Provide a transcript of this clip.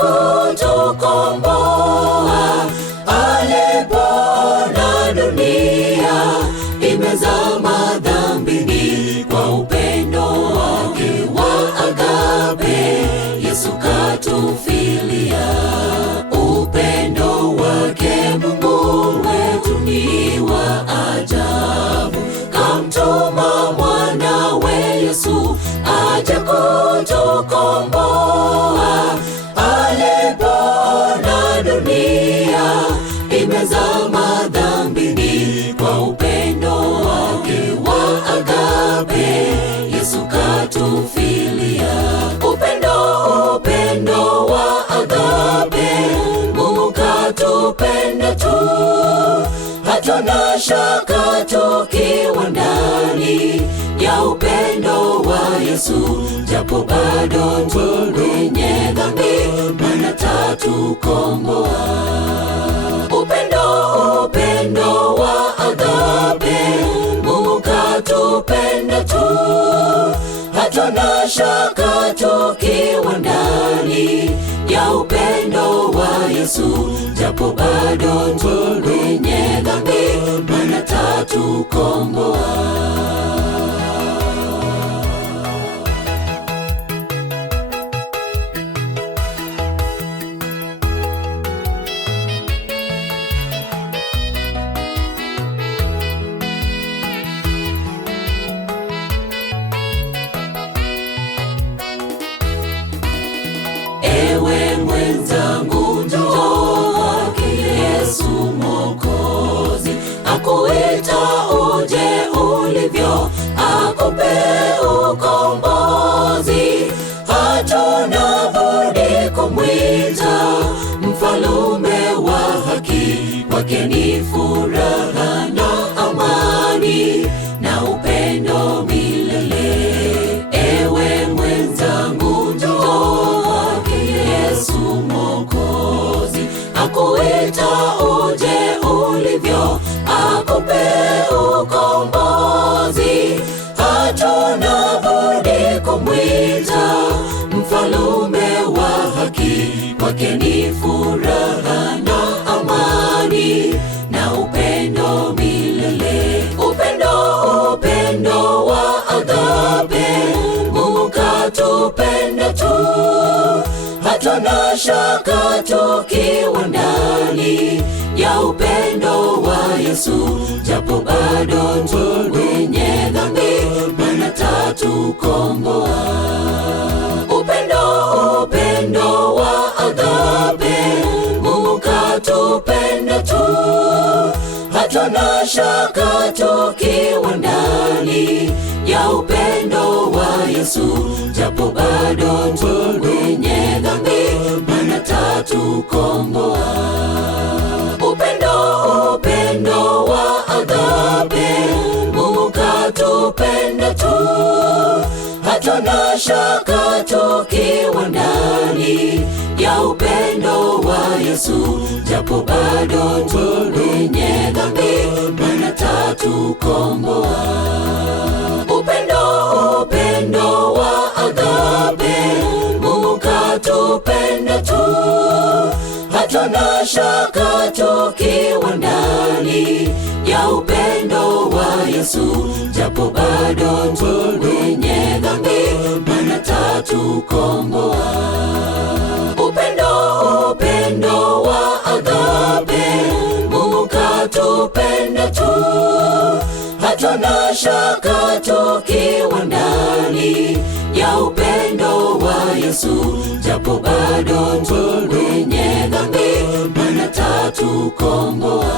kutukomboa. Alipoona dunia imezama dhambini, kwa upendo wake wa agape Yesu katufilia. Upendo wake Mungu wetu ni wa ajabu, kamtuma mwanawe Yesu aje kutukomboa. Alipoona dunia imezama dhambini, kwa upendo wake wa agape Yesu katufilia. Upendo wa agape, Mungu katupenda tu, hatuna shaka tukiwa ndani ya upendo wa Yesu. Japo bado tu kwenye dhambi, maana tatukomboa. Upendo wa agape, Mungu katupenda tu, hatuna shaka tukiwa ndani ya upendo wa Yesu. Japo bado tu kwenye dhambi, maana tatukomboa. Ewe mwenzangu, njoo kwake Yesu Mwokozi, akuita uje ulivyo, akupe ukombozi. Hatuna budi kumwita mfalume wa haki, kwake ni furaha na amani na upendo milele. Ewe mwenzangu, njoo Yesu Mwokozi, akuita uje ulivyo, akupe ukombozi. Hatuna budi kumwita mfalume wa haki, kwake ni furaha na amani na upendo milele. Upendo wa agape, Mungu katupenda tu, hatuna shaka tukiwa ndani ya upendo wa Yesu. Japo bado tu kwenye dhambi, maana tatukomboa. Upendo wa agape, Mungu katupenda tu, hatuna shaka tukiwa ndani ya upendo wa Yesu. Japo bado tu kwenye dhambi, maana tatukomboa. Upendo wa agape, Mungu katupenda tu, hatuna shaka tukiwa ndani ya upendo wa Yesu. Japo bado tu kwenye dhambi, maana tatukomboa. Upendo wa agape, Mungu katupenda tu, hatuna shaka tukiwa ndani ya upendo wa Yesu. Japo bado tu kwenye dhambi, maana tatukomboa. Upendo wa agape, Mungu katupenda tu, hatuna shaka tukiwa ndani ya upendo wa Yesu. Japo bado tu kwenye dhambi, maana tatukomboa.